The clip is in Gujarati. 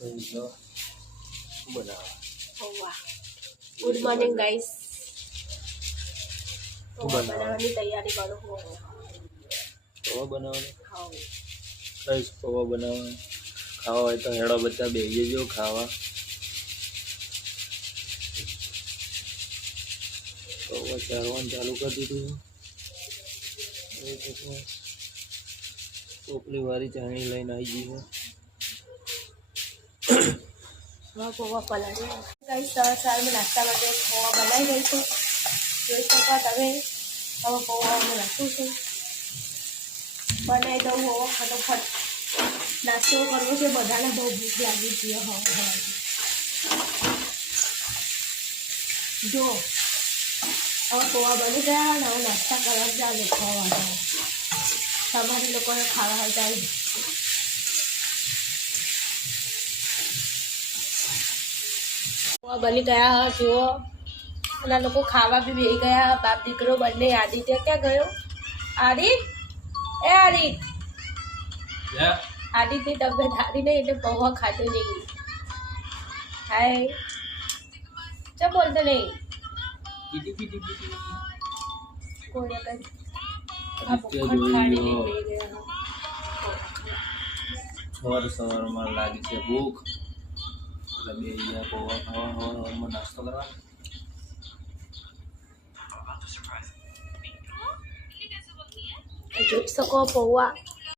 Good morning guys. बनाने तैयारी करो। पौवा बनावने गाइस पौवा बनावने खावा હોય તો હેડો બધા બેહી જજો ખાવા। પૌવા ચારવાનું ચાલુ કરી દીધું। ટોપલી વાળી ચાણી લઈને આવી ગઈ છે। पौवा पलाड़ी गाइस सर में नाश्ता માટે पौवा बनाई रही छूँ। જોઈ શકો તમે હવે પૌવા હું નાખું છું। બનાવી દઉં હોવો ફટોફટ નાસ્તો કરવો છે। બધાને બહુ ભૂખ લાગી છે। જો હવે પૌવા બની ગયા ને હવે નાસ્તા કરવા ચાલુ ખાવા તમારે લોકોને ખાવા હોય તો આવી पौवा बनी गया है। जो ना लोग खावा भी बेही गया। बाप दीकरो बने। आदित्य क्या गयो? आदित्य ए आदित्य आदित्य तबियत हारी नहीं એટલે પૌવા ખાતો नहीं। हाय क्या बोलते नहीं कोई कर अब खाड़ी नहीं बेही गया। સવાર માં લાગી છે ભૂખ એટલે બે ગયા પૌવા ખાવા હવામાં નાસ્તો કરવા। જોઈ શકો પૌવા